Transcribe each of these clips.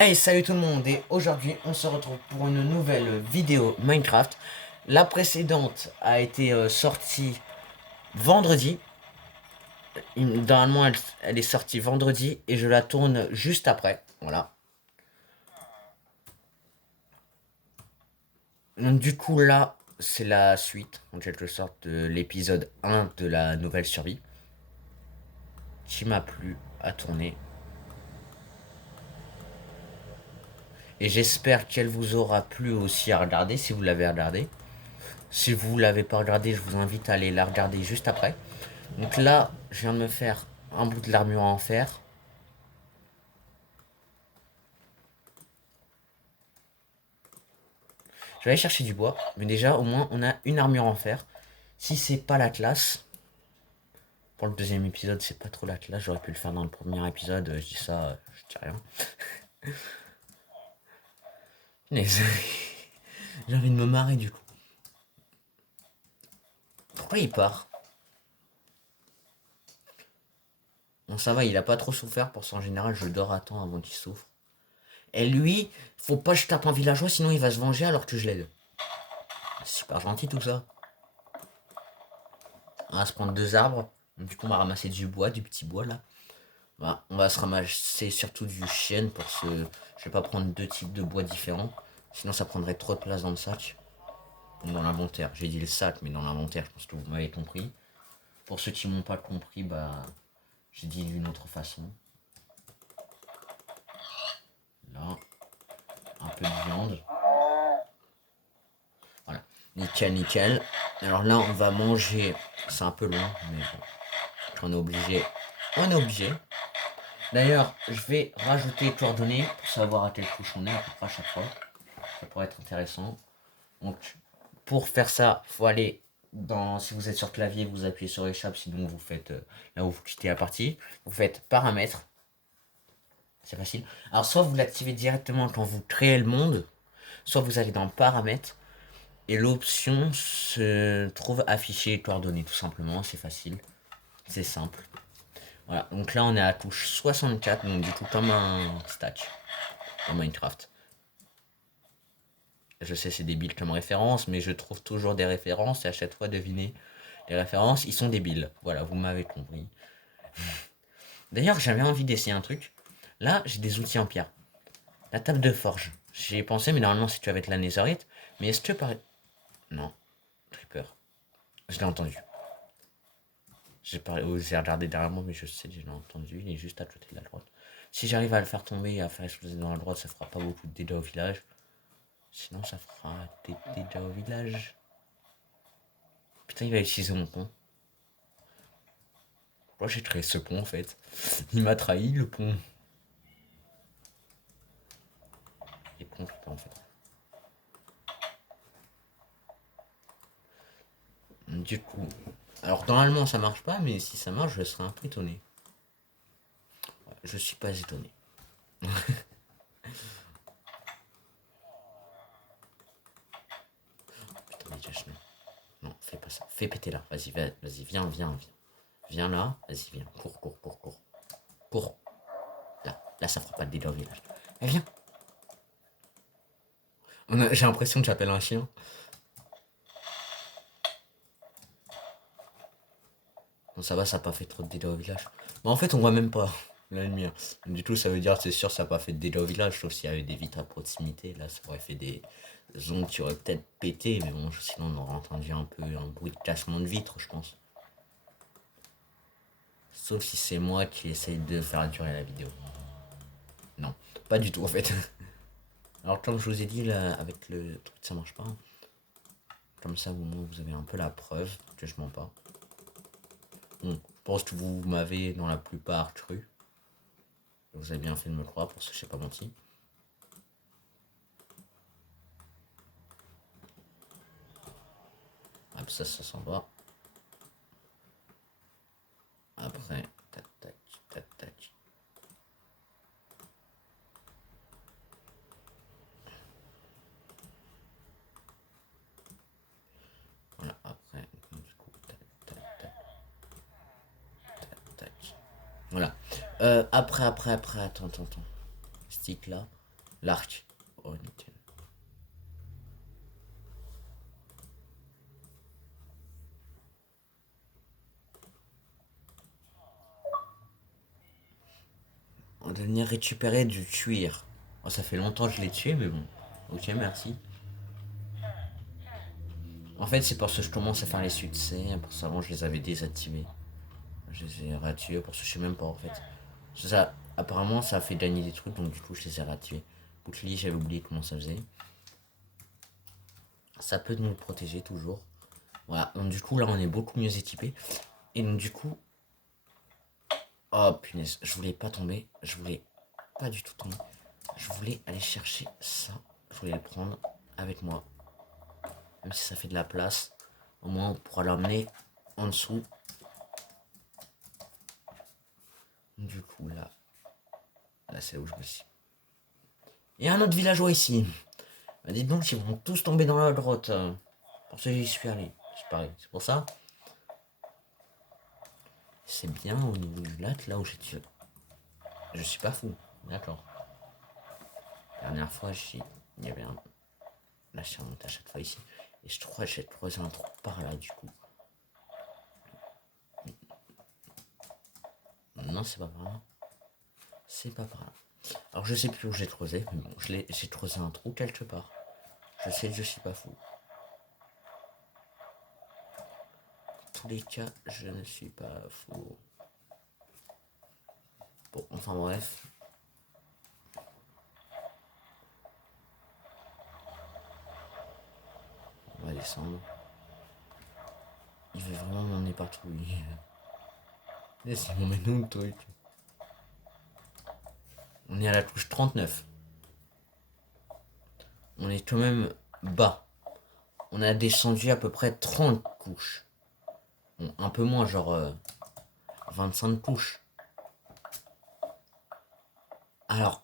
Hey, salut tout le monde et aujourd'hui on se retrouve pour une nouvelle vidéo Minecraft. La précédente a été sortie vendredi. Normalement elle est sortie vendredi et je la tourne juste après. Voilà. Donc du coup là c'est la suite en quelque sorte de l'épisode 1 de la nouvelle survie. Qui m'a plu à tourner. Et j'espère qu'elle vous aura plu aussi à regarder si vous l'avez regardé. Si vous l'avez pas regardé, je vous invite à aller la regarder juste après. Donc là, je viens de me faire un bout de l'armure en fer. Je vais aller chercher du bois. Mais déjà, au moins, on a une armure en fer. Si c'est pas la classe, pour le deuxième épisode, c'est pas trop la classe. J'aurais pu le faire dans le premier épisode. Je dis ça, je dis rien. Mais j'ai envie de me marrer du coup. Pourquoi il part? Bon, ça va, il a pas trop souffert. Pour ça, en général, je dors à temps avant qu'il souffre. Et lui, faut pas que je tape un villageois, sinon il va se venger alors que je l'aide. C'est super gentil tout ça. On va se prendre deux arbres. Du coup, on va ramasser du bois, du petit bois là. Bah, on va se ramasser surtout du chêne pour ce. Je vais pas prendre deux types de bois différents. Sinon, ça prendrait trop de place dans le sac. Dans l'inventaire. J'ai dit le sac, mais dans l'inventaire, je pense que vous m'avez compris. Pour ceux qui m'ont pas compris, bah. J'ai dit d'une autre façon. Là. Un peu de viande. Voilà. Nickel, nickel. Alors là, on va manger. C'est un peu long, mais bon. On est obligé. On est obligé. D'ailleurs, je vais rajouter les coordonnées pour savoir à quelle touche on est à peu près à chaque fois. Ça pourrait être intéressant. Donc, pour faire ça, il faut aller dans. Si vous êtes sur clavier, vous appuyez sur échappe, sinon vous faites là où vous quittez la partie. Vous faites paramètres. C'est facile. Alors, soit vous l'activez directement quand vous créez le monde, soit vous allez dans paramètres et l'option se trouve afficher coordonnées, tout simplement. C'est facile. C'est simple. Voilà, donc là on est à la touche 64, donc du coup comme un stack dans Minecraft. Je sais c'est débile comme référence, mais je trouve toujours des références et à chaque fois devinez les références, ils sont débiles. Voilà, vous m'avez compris. D'ailleurs j'avais envie d'essayer un truc. Là j'ai des outils en pierre. La table de forge. J'y ai pensé, mais normalement c'est tu avec la netherite. Mais est-ce que par... Non, Creeper. Je l'ai entendu. J'ai regardé derrière moi, mais je sais que je l'ai entendu. Il est juste à côté de la droite. Si j'arrive à le faire tomber et à faire exploser dans la droite, ça fera pas beaucoup de dégâts au village. Sinon, ça fera des dégâts au village. Putain, il va utiliser mon pont. Pourquoi j'ai créé ce pont en fait? Il m'a trahi le pont. Les ponts, pas en fait. Du coup. Alors, normalement, ça marche pas, mais si ça marche, je serais un peu étonné. Ouais, je suis pas étonné. Putain, mais Josh, non. Non, fais pas ça. Fais péter là. Vas-y, vas-y, viens, viens, viens. Viens là. Vas-y, viens. Cours, cours, cours, cours. Cours. Là, ça fera pas de dégâts au village. Eh, viens. J'ai l'impression que j'appelle un chien. Bon, ça va, ça n'a pas fait trop de dégâts au village. Mais en fait, on voit même pas la lumière. Du tout, ça veut dire, c'est sûr, ça n'a pas fait de dégâts au village, sauf s'il y avait des vitres à proximité. Là, ça aurait fait des ondes qui auraient peut-être pété, mais bon, sinon, on aurait entendu un peu un bruit de cassement de vitres, je pense. Sauf si c'est moi qui essaye de faire durer la vidéo. Non, pas du tout, en fait. Alors, comme je vous ai dit, là, avec le truc, ça marche pas. Comme ça, au moins, vous avez un peu la preuve que je mens pas. Bon, je pense que vous m'avez, dans la plupart, cru. Vous avez bien fait de me croire parce que je sais pas menti. Hop, ça s'en va. Après, tac, tac, tac, tac. Voilà, après, du coup, tac, tac, tac, tac, tac. Voilà. Après, attends. Stick là. L'arc. Oh, nickel. On va venir récupérer du cuir. Oh, ça fait longtemps que je l'ai tué, mais bon. Ok, merci. En fait, c'est parce que je commence à faire les succès. Pour ça, avant, je les avais désactivés. Je les ai réactivés pour ça, je sais même pas en fait. Ça, apparemment, ça a fait gagner des trucs, donc du coup, je les ai réactivés. Bouclier, j'avais oublié comment ça faisait. Ça peut nous protéger toujours. Voilà, donc du coup, là, on est beaucoup mieux équipé. Et donc, du coup. Oh punaise, je voulais pas tomber. Je voulais pas du tout tomber. Je voulais aller chercher ça. Je voulais le prendre avec moi. Même si ça fait de la place. Au moins, on pourra l'emmener en dessous. Du coup, là. Là, c'est où je me suis. Il y a un autre villageois ici. Bah, dites donc, ils vont tous tomber dans la grotte. Pour ça, j'y suis allé. C'est pareil. C'est pour ça. C'est bien au niveau du lac, là où j'ai tué. Je suis pas fou. D'accord. La dernière fois, il y avait un. Là, je suis remonté à chaque fois ici. Et je crois que j'ai creusé un trou par là, du coup. Non, c'est pas par là. C'est pas par là. Alors, je sais plus où j'ai creusé. Mais bon, j'ai creusé un trou quelque part. Je sais que je suis pas fou. Dans tous les cas, je ne suis pas fou. Bon, enfin bref. On va descendre. Il veut vraiment m'emmener partout, lui. Laissez-moi mettre nous le truc. On est à la touche 39. On est quand même bas. On a descendu à peu près 30 couches. Bon, un peu moins, genre 25 couches. Alors,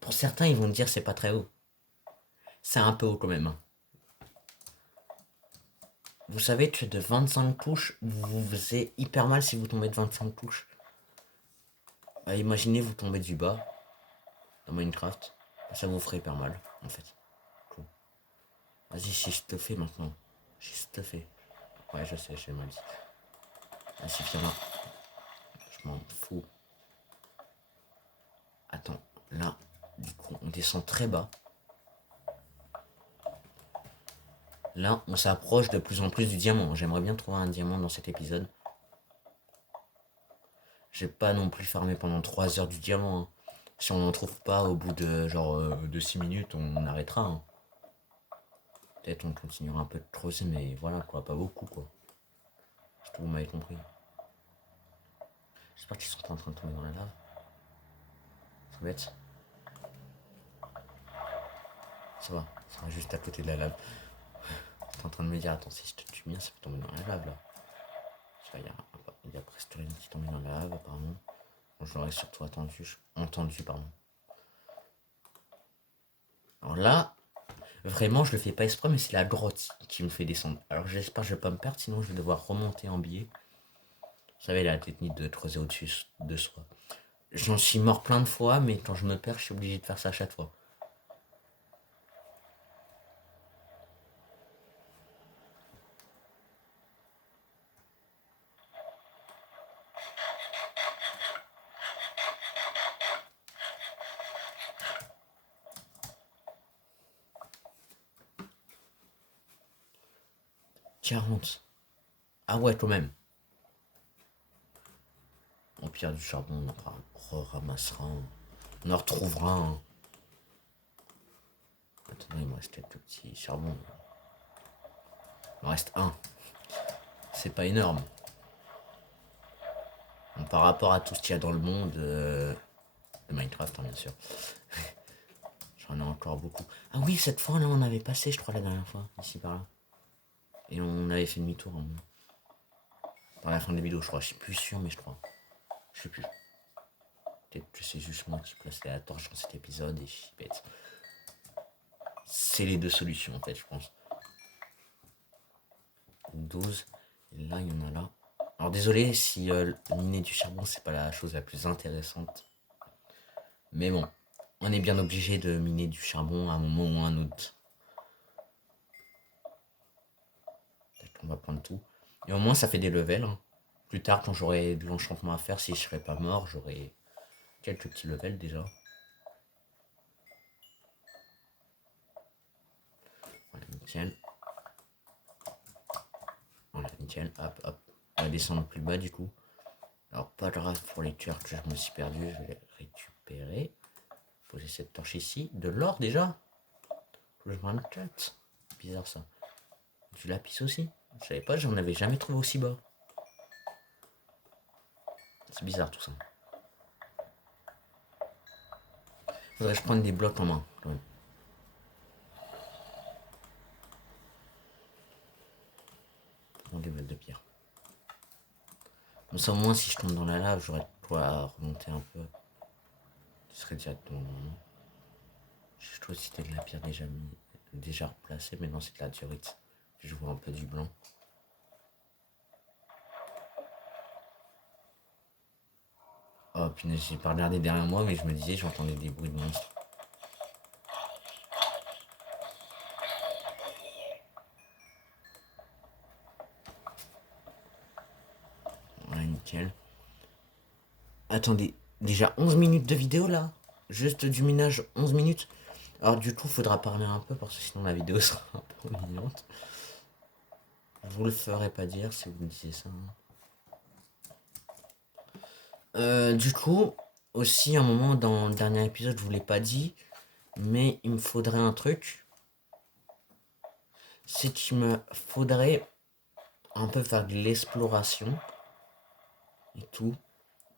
pour certains, ils vont dire c'est pas très haut. C'est un peu haut quand même. Hein. Vous savez que de 25 couches, vous vous faisiez hyper mal si vous tombez de 25 couches. Bah, imaginez vous tombez du bas dans Minecraft. Ça vous ferait hyper mal, en fait. Cool. Vas-y, si je te fais maintenant. Si je te fais. Ouais, je sais, j'ai mal dit. Vas-y, viens là. Je m'en fous. Attends, là, du coup, on descend très bas. Là, on s'approche de plus en plus du diamant. J'aimerais bien trouver un diamant dans cet épisode. J'ai pas non plus farmé pendant 3 heures du diamant. Hein. Si on n'en trouve pas au bout de genre de 6 minutes, on arrêtera. Hein. Peut-être on continuera un peu de creuser, mais voilà quoi, pas beaucoup quoi. Je que vous m'avez compris. J'espère qu'ils sont pas en train de tomber dans la lave. C'est bête. Ça va juste à côté de la lave. T'es en train de me dire, attends, si je te tue bien, ça peut tomber dans la lave là. Il y a presque rien qui est tombé dans la lave apparemment. Bon, je l'aurais surtout entendu, pardon. Alors là, vraiment, je le fais pas exprès, mais c'est la grotte qui me fait descendre. Alors j'espère que je vais pas me perdre, sinon je vais devoir remonter en biais. Vous savez, la technique de creuser au-dessus de soi. J'en suis mort plein de fois, mais quand je me perds, je suis obligé de faire ça à chaque fois. « 40. Ah ouais, quand même. Au pire du charbon, on en ramassera. On en retrouvera. Hein. Attendez, il me reste quelques petits charbons. Il me reste un. C'est pas énorme. Donc, par rapport à tout ce qu'il y a dans le monde de Minecraft, hein, bien sûr. J'en ai encore beaucoup. Ah oui, cette fois là, on avait passé, je crois, la dernière fois, ici par là. Et on avait fait demi-tour. Hein. Par la fin de la vidéo, je crois. Je suis plus sûr, mais je crois. Je sais plus. Peut-être que c'est juste moi qui place la torche dans cet épisode et je suis bête. C'est les deux solutions en fait, je pense. 12. Et là, il y en a là. Alors désolé si miner du charbon, c'est pas la chose la plus intéressante. Mais bon, on est bien obligé de miner du charbon à un moment ou à un autre. On va prendre tout. Et au moins ça fait des levels. Hein. Plus tard, quand j'aurai de l'enchantement à faire, si je serais pas mort, j'aurai quelques petits levels déjà. Voilà, nickel. Voilà, nickel. Hop, hop. On va descendre plus bas du coup. Alors, pas grave pour les tueurs que je me suis perdu, je vais les récupérer. Poser cette torche ici. De l'or déjà. Faut que je 24. Bizarre ça. Du lapis aussi. Je savais pas, j'en avais jamais trouvé aussi bas. C'est bizarre tout ça. Faudrait que je prenne des blocs en main. Ouais. Des blocs de pierre. Bon, ça au moins si je tombe dans la lave, j'aurais de quoi remonter un peu. Ce serait déjà bon. Je trouve que c'était de la pierre déjà replacée, mais non c'est de la diorite. Je vois un peu du blanc. Oh punaise, j'ai pas regardé derrière moi, mais je me disais j'entendais des bruits de monstres. Ouais, nickel. Attendez, déjà 11 minutes de vidéo là. Juste du minage, 11 minutes. Alors du coup, faudra parler un peu parce que sinon la vidéo sera un peu ennuyante. Je vous le ferai pas dire si vous me disiez ça. Du coup, aussi un moment dans le dernier épisode, je vous l'ai pas dit, mais il me faudrait un truc. C'est qu'il me faudrait un peu faire de l'exploration et tout.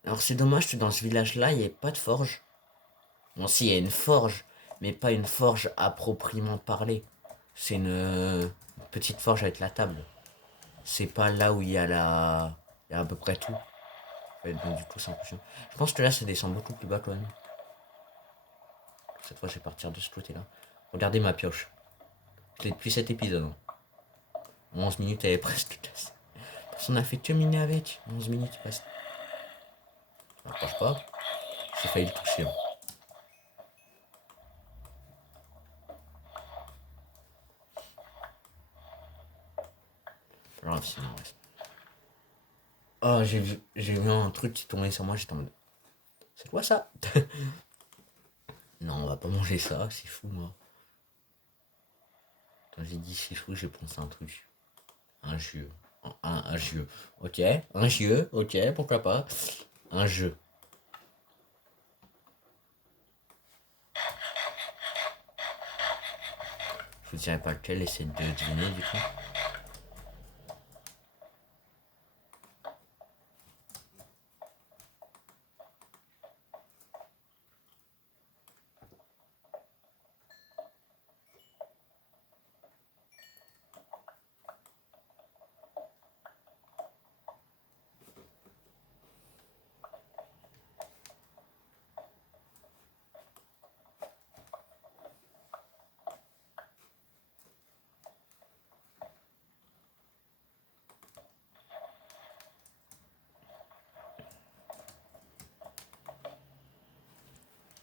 Alors c'est dommage que dans ce village-là, il n'y ait pas de forge. Bon, si, il y a une forge, mais pas une forge à proprement parler. C'est une petite forge avec la table. C'est pas là où il y a la... Il y a à peu près tout. Ouais, donc du coup, c'est un peu chiant. Je pense que là, ça descend beaucoup plus bas quand même. Cette fois, je vais partir de ce côté-là. Regardez ma pioche. Je l'ai depuis cet épisode. Hein. 11 minutes, elle est presque cassée. Parce qu'on a fait que miner avec. 11 minutes presque. Je m'approche pas. J'ai failli le toucher. Hein. Pas grave, sinon, reste. Oh, j'ai vu un truc qui tournait sur moi, j'étais en mode. C'est quoi ça? Non, on va pas manger ça, c'est fou, moi. Quand j'ai dit c'est fou, j'ai pensé à un truc. Un jeu. Un jeu. Ok. Un jeu. Ok, pourquoi pas. Un jeu. Je vous dirai pas lequel, essayez de deviner du coup.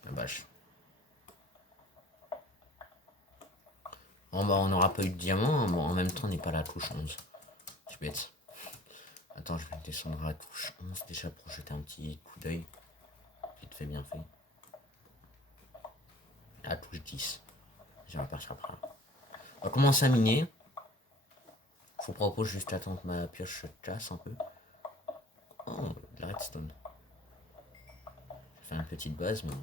La vache. Oh bah on n'aura pas eu de diamant, hein. Bon, en même temps on n'est pas à la touche 11. Je suis bête. Attends, je vais descendre à la touche 11 déjà pour jeter un petit coup d'œil. Vite fait, bien fait. À la touche 10. Je vais repartir après. On va commencer à miner. Je vous propose juste d'attendre que ma pioche se casse un peu. Oh, de la redstone. Je vais faire une petite base, mais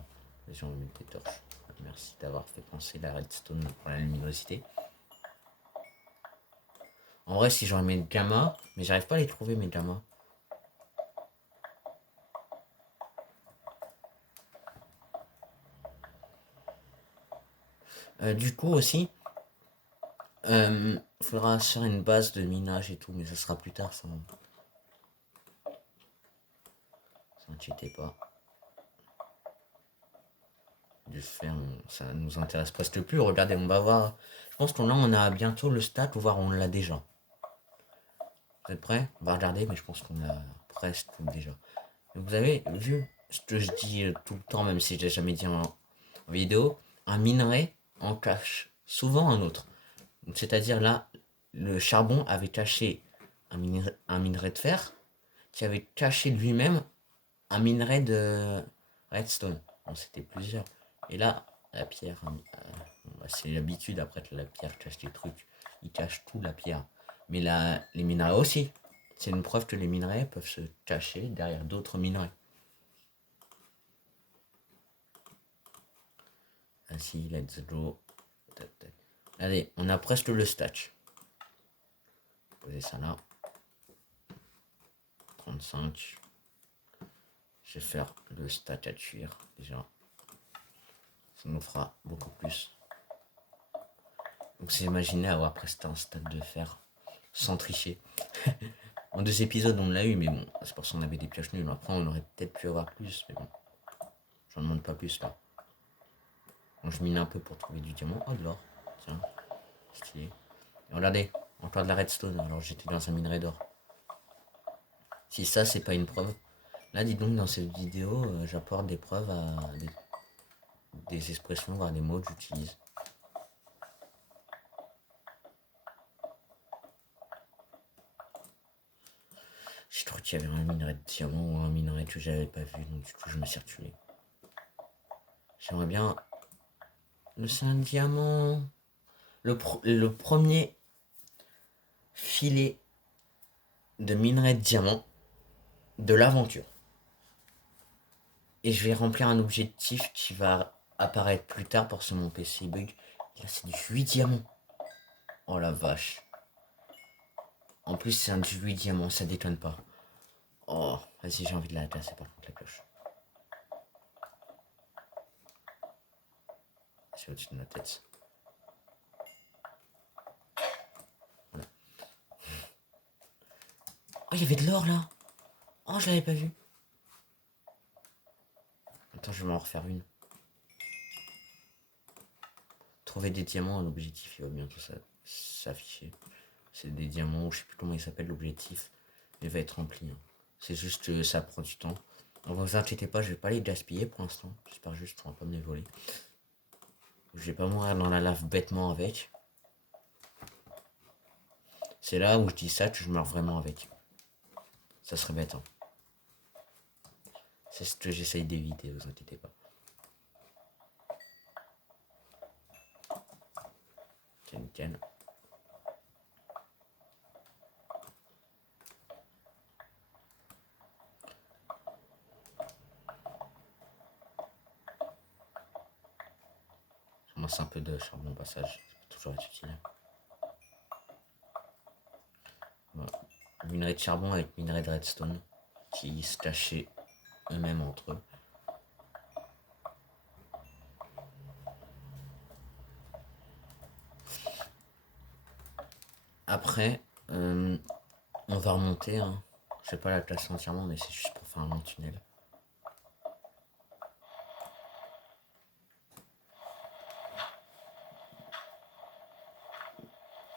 déjà on va mettre des torches. Merci d'avoir fait penser la redstone pour la luminosité. En vrai, si j'aurais mes gamma, mais j'arrive pas à les trouver, mes gamma. Du coup aussi, faudra faire une base de minage et tout, mais ça sera plus tard, ça. S'inquiétez pas. Du faire, ça nous intéresse presque plus. Regardez, on va voir. Je pense qu'on a bientôt le stat, ou voir on l'a déjà. Vous êtes prêts? On va regarder, mais je pense qu'on l'a presque déjà. Vous avez vu ce que je dis tout le temps, même si je l'ai jamais dit en vidéo, un minerai en cache souvent un autre. C'est-à-dire là, le charbon avait caché un minerai de fer qui avait caché lui-même un minerai de redstone. Bon, c'était plusieurs. Et là, la pierre, c'est l'habitude après que la pierre cache des trucs. Il cache tout la pierre. Mais là, les minerais aussi. C'est une preuve que les minerais peuvent se cacher derrière d'autres minerais. Vas-y, let's go. Allez, on a presque le stack. Poser ça là. 35. Je vais faire le stack à cuire déjà. Ça nous fera beaucoup plus. Donc c'est imaginer avoir presque un stack de fer sans tricher. En 2 épisodes on l'a eu, mais bon, c'est pour ça qu'on avait des pioches nulles. Après on aurait peut-être pu avoir plus, mais bon. J'en demande pas plus là. Donc je mine un peu pour trouver du diamant. Oh de l'or. Tiens. Stylé. Et regardez, encore de la redstone. Alors j'étais dans un minerai d'or. Si ça c'est pas une preuve. Là dis donc dans cette vidéo j'apporte des preuves à des expressions, voire des mots que j'utilise. Je trouve qu'il y avait un minerai de diamant ou un minerai que j'avais pas vu, donc du coup je me suis reculé. J'aimerais bien. C'est un diamant. Le premier filet de minerai de diamant de l'aventure. Et je vais remplir un objectif qui va apparaître plus tard parce que mon PC bug. Là c'est du 8 diamants. Oh la vache. En plus c'est un du 8 diamants, ça détonne pas. Oh, vas-y j'ai envie de la casser par contre la cloche. C'est au-dessus de ma tête. Voilà. Oh il y avait de l'or là. Oh je l'avais pas vu. Attends je vais m'en refaire une. Trouver des diamants, l'objectif il va bientôt s'afficher. C'est des diamants, je sais plus comment il s'appelle l'objectif. Il va être rempli. Hein. C'est juste que ça prend du temps. Donc vous inquiétez pas, je vais pas les gaspiller pour l'instant. J'espère juste qu'on va pas me les voler. Je vais pas mourir dans la lave bêtement avec. C'est là où je dis ça que je meurs vraiment avec. Ça serait bête. Hein. C'est ce que j'essaye d'éviter, vous inquiétez pas. Ok, nickel. Je commence un peu de charbon au passage. Ça peut toujours être utile. Voilà. Minerai de charbon avec minerai de redstone qui se cachaient eux-mêmes entre eux. Après, on va remonter. Hein. Je vais pas la placer entièrement, mais c'est juste pour faire un long tunnel.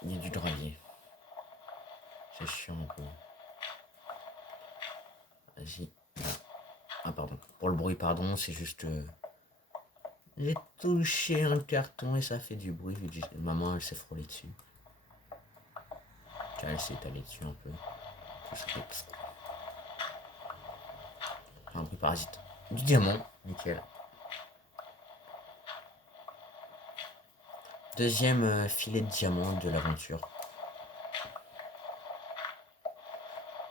Il y a du gravier. C'est chiant un peu. Vas-y. Ah pardon. Pour le bruit, pardon, c'est juste... J'ai touché un carton et ça fait du bruit vu que maman elle s'est frôlée dessus. Elle s'est étalée dessus un peu. Un bruit parasite. Du diamant, nickel. Deuxième filet de diamant de l'aventure.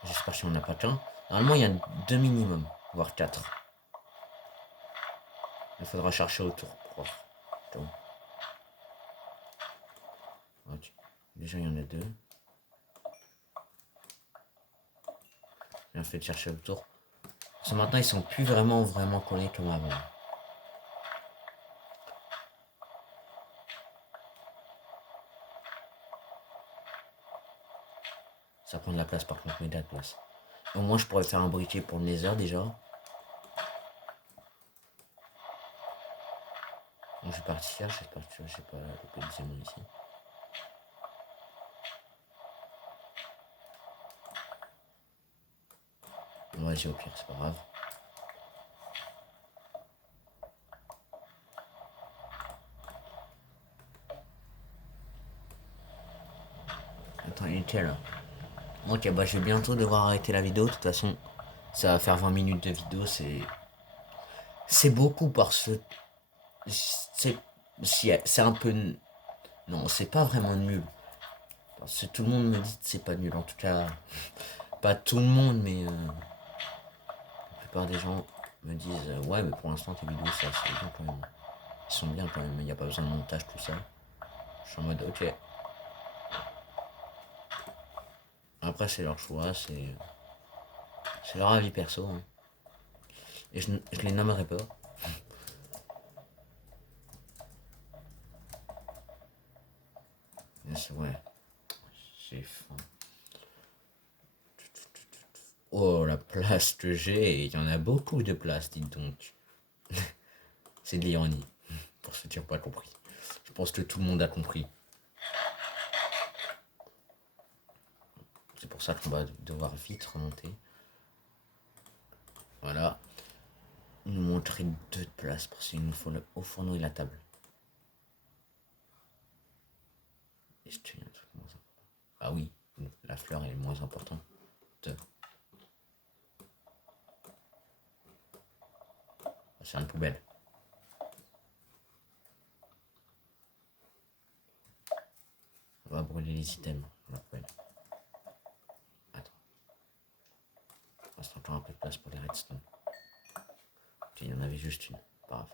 J'espère qu'il n'y en a pas qu'un. Normalement il y a 2 minimum, voire 4. Il faudra chercher autour pour voir. Okay. Déjà il y en a 2. Bien fait de chercher autour. Parce que maintenant ils sont plus vraiment collés comme avant. Ça prend de la place par contre, mais de la place. Au moins je pourrais faire un briquet pour le nether déjà. Donc je vais partir, j'espère que je sais pas le diamant ici. Bon, vas-y au pire, c'est pas grave. Attends, il était là. Ok, bah je vais bientôt devoir arrêter la vidéo. De toute façon, ça va faire 20 minutes de vidéo. C'est beaucoup parce que c'est c'est un peu... Non, c'est pas vraiment nul. Parce que tout le monde me dit que c'est pas nul. En tout cas, pas tout le monde, mais la plupart des gens me disent ouais, mais pour l'instant, tes vidéos, c'est assez bien quand même. Ils sont bien quand même. Il n'y a pas besoin de montage, tout ça. Je suis en mode ok. Après, c'est leur choix, c'est leur avis perso. Hein. Et je les nommerai pas. Ouais, j'ai faim. Oh, la place que j'ai, il y en a beaucoup de places, dites donc. C'est de l'ironie, pour ceux qui n'ont pas compris. Je pense que tout le monde a compris. C'est pour ça qu'on va devoir vite remonter. Voilà. Nous montrer deux places parce qu'il nous faut le haut fourneau et la table. Est-ce qu'il y a un truc moins important? Ah oui, la fleur est moins importante. C'est une poubelle. On va brûler les items dans la poubelle. Attends. Il reste encore un peu de place pour les redstone. Ok, il y en avait juste une. Pas grave.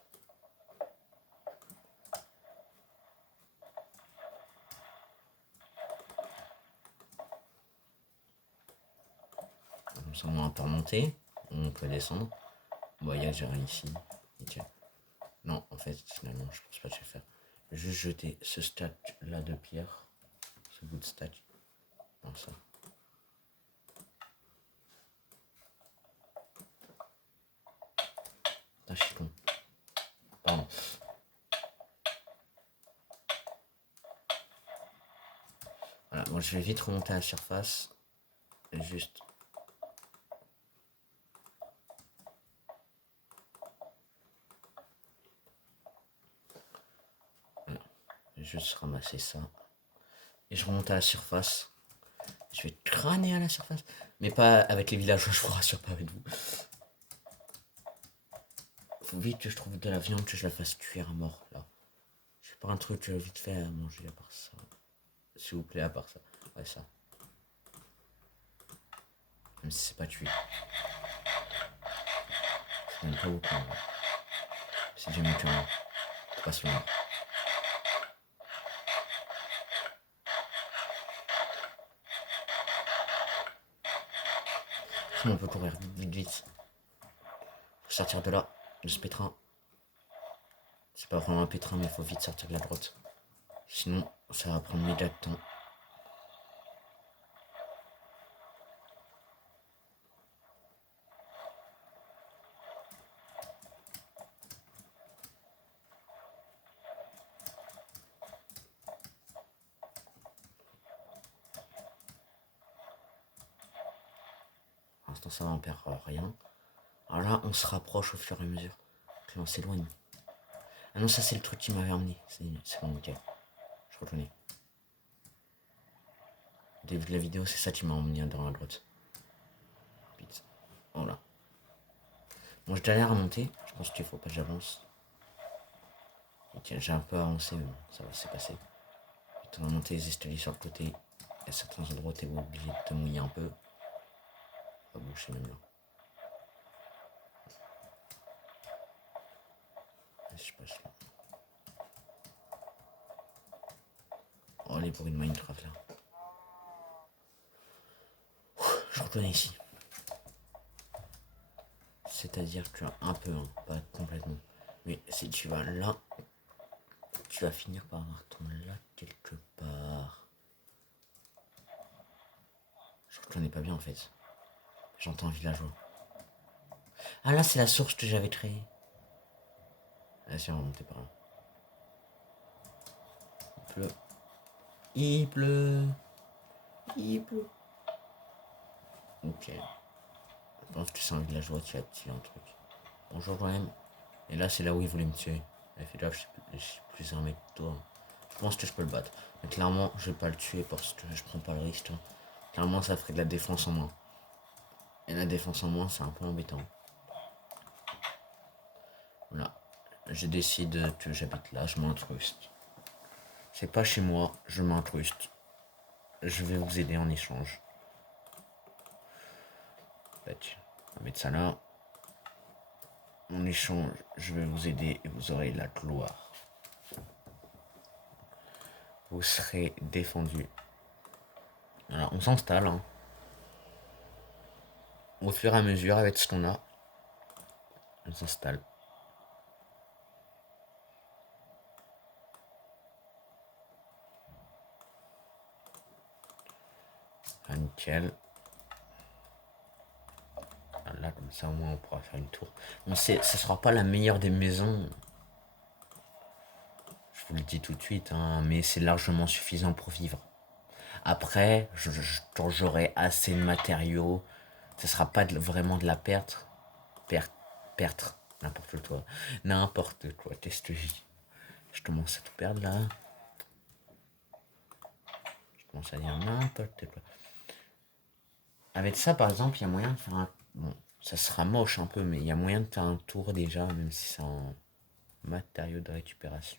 Comme ça, on peut remonter. On peut descendre. Bon, il y a déjà ici. Nickel. Non, en fait, finalement, je pense pas que je vais faire. Je vais juste jeter ce stack là de pierre. Ce bout de stack. Non, ça. Putain, je suis con. Pardon. Voilà, moi je vais vite remonter à la surface. Et juste. Voilà. Juste ramasser ça. Et je remonte à la surface. Je vais crâner à la surface. Mais pas avec les villageois, je vous rassure, pas avec vous. Faut vite que je trouve de la viande, que je la fasse cuire à mort, là. J'ai pas un truc vite fait à manger à part ça. S'il vous plaît, à part ça. Ouais, ça. Même si c'est pas cuit. Ça donne pas beaucoup. Hein. C'est déjà mieux que moi. Faut pas se loin. Sinon, on peut courir vite, vite. Faut sortir de là, de ce pétrin. C'est pas vraiment un pétrin, mais il faut vite sortir de la grotte. Sinon, ça va prendre méga de temps. Pour l'instant, ça va, on perd rien. Alors là, on se rapproche au fur et à mesure que l'on s'éloigne. Ah non, ça c'est le truc qui m'avait emmené. C'est bon, nickel. Je reconnais. Au début de la vidéo, c'est ça qui m'a emmené dans la grotte. Vite. Voilà. Bon, je galère à monter. Je pense qu'il faut pas que j'avance. Ok, j'ai un peu avancé, mais bon, ça va se passer. Tu vas monter les escaliers sur le côté. Il y a certains endroits où tu es obligé de te mouiller un peu. Pas boucher même là. Je passe là. Oh, les bruits de Minecraft là. Je reconnais ici. C'est-à-dire que un peu, hein, pas complètement. Mais si tu vas là, tu vas finir par avoir ton lac quelque part. Je reconnais pas bien en fait. J'entends un villageois. Ah là, c'est la source que j'avais créée. Ah si, on va monter par là. Il pleut. Il pleut. Il pleut. Ok. Je pense que c'est un villageois qui a tiré un truc. Bonjour quand même. Et là, c'est là où il voulait me tuer. Il fait gaffe, je suis plus armé que toi. Je pense que je peux le battre. Mais clairement, je vais pas le tuer parce que je prends pas le risque. Hein. Clairement, ça ferait de la défense en moins. Et la défense en moins, c'est un peu embêtant. Voilà. Je décide que j'habite là, je m'incruste. C'est pas chez moi, je m'incruste. Je vais vous aider en échange. Tac. On va mettre ça là. En échange, je vais vous aider et vous aurez la gloire. Vous serez défendu. Alors, on s'installe. Hein. Au fur et à mesure, avec ce qu'on a, on s'installe. Ah, nickel. Là, comme ça, au moins, on pourra faire une tour. On sait, ce sera pas la meilleure des maisons. Je vous le dis tout de suite, hein, mais c'est largement suffisant pour vivre. Après, j'aurai assez de matériaux. Ce sera pas vraiment de la perte. Perte. N'importe quoi. N'importe quoi. Qu'est-ce que je dis? Je commence à tout perdre là. Je commence à dire n'importe quoi. Avec ça, par exemple, il y a moyen de faire un. Bon, ça sera moche un peu, mais il y a moyen de faire un tour déjà, même si c'est en matériaux de récupération.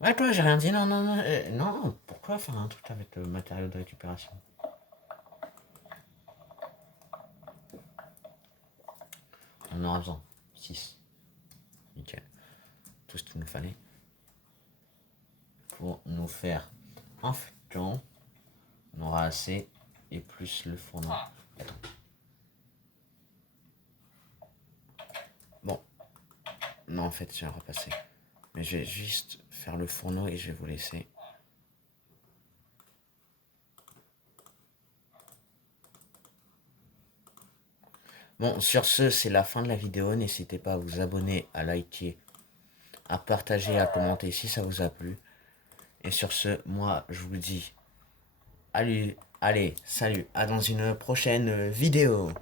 Ouais, toi, j'ai rien dit. Non, non, non. Non, pourquoi faire un truc avec le matériau de récupération? On aura besoin. 6. Nickel. Tout ce qu'il nous fallait. Pour nous faire un futon. On aura assez. Et plus le fourneau. Attends. Bon. Non, en fait, j'ai repassé. Mais je vais juste faire le fourneau et je vais vous laisser. Bon, sur ce, c'est la fin de la vidéo. N'hésitez pas à vous abonner, à liker, à partager, à commenter si ça vous a plu. Et sur ce, moi, je vous dis, allez, salut, à dans une prochaine vidéo.